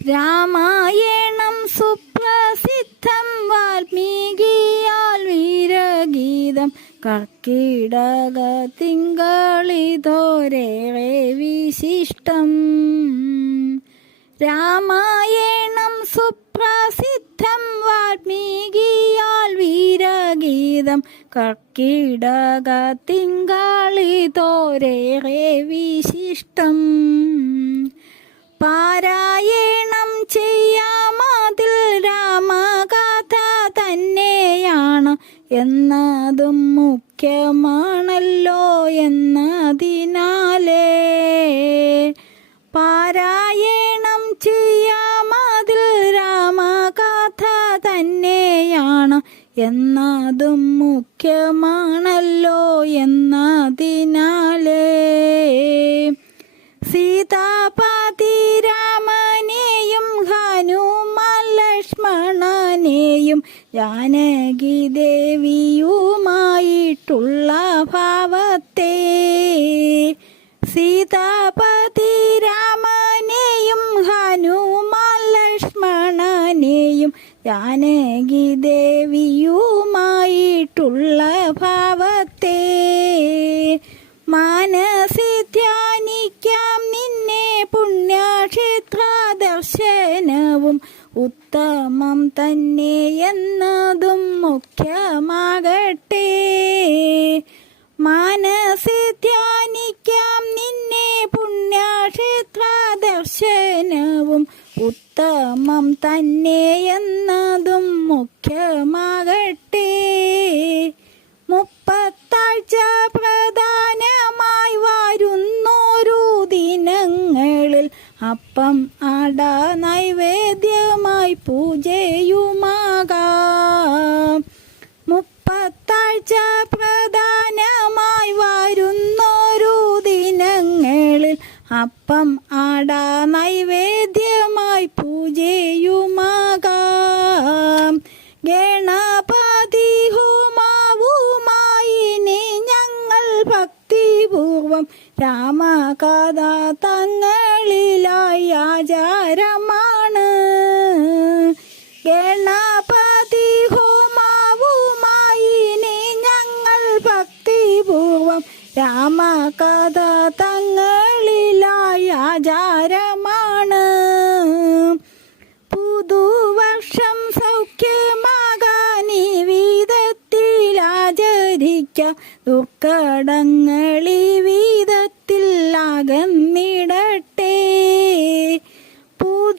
രാമായണം സുപ്രസിദ്ധം വാൽമീകിയാൽ വീരഗീതം കർക്കിടക തിങ്കളിതോരേറെ വിശിഷ്ടം. രാമായണം സുപ്രസിദ്ധം വാൽമീകിയാൽ വീരഗീതം കർക്കിടക തിങ്കളിതോരേറെ വിശിഷ്ടം. പാരായണം ചെയ്യാമതിൽ രാമകഥ തന്നെയാണ് എന്നതും മുഖ്യമാണല്ലോ എന്നതിനാലേ. പാരായണം ചെയ്യാമതിൽ രാമകഥ തന്നെയാണ് എന്നതും മുഖ്യമാണല്ലോ എന്നതിനാലേ. സീതാപതി രാമനെയും ഹനുമാൻ ലക്ഷ്മണനെയും ജാനകി ദേവിയുമായിട്ടുള്ള ഭാവത്തെ. സീതാപതി രാമനെയും ഹനുമാൻ ലക്ഷ്മണനെയും ജാനകി ദേവിയുമായിട്ടുള്ള ഭാവത്തെ. മനസ്സി ധ്യാനിക്കാം നിന്നെ പുണ്യക്ഷേത്ര ദർശനവും ഉത്തമം തന്നെ എന്നതും മുഖ്യമാകട്ടെ. മനസ്സി ധ്യാനിക്കാം നിന്നെ പുണ്യക്ഷേത്ര ദർശനവും ഉത്തമം തന്നെ എന്നതും മുഖ്യമാകട്ടെ. മുപ്പത്താഴ്ച പ്രധാനമായി വരുന്നോരു ദിനങ്ങളിൽ അപ്പം അട നൈവേദ്യമായി പൂജയുമാകാം. മുപ്പത്താഴ്ച പ്രധാനമായി വരുന്നോരു ദിനങ്ങളിൽ അപ്പം അട നൈവേദ്യമായി പൂജയുമാകാം. ഗണപതി ഹോമാവുമായി ഞങ്ങൾ ഭക്തിപൂർവം രാമകഥ തങ്ങളിലായി ആചാരമാണ്. ഗണപതി ഹോമാവുമായി ഞങ്ങൾ ഭക്തിപൂർവം രാമകഥ തങ്ങളിലായി ആചാരമാണ്. പുതുവർഷം സൗഖ്യമാകാൻ ഈ വിധത്തിൽ ആചരിക്കാം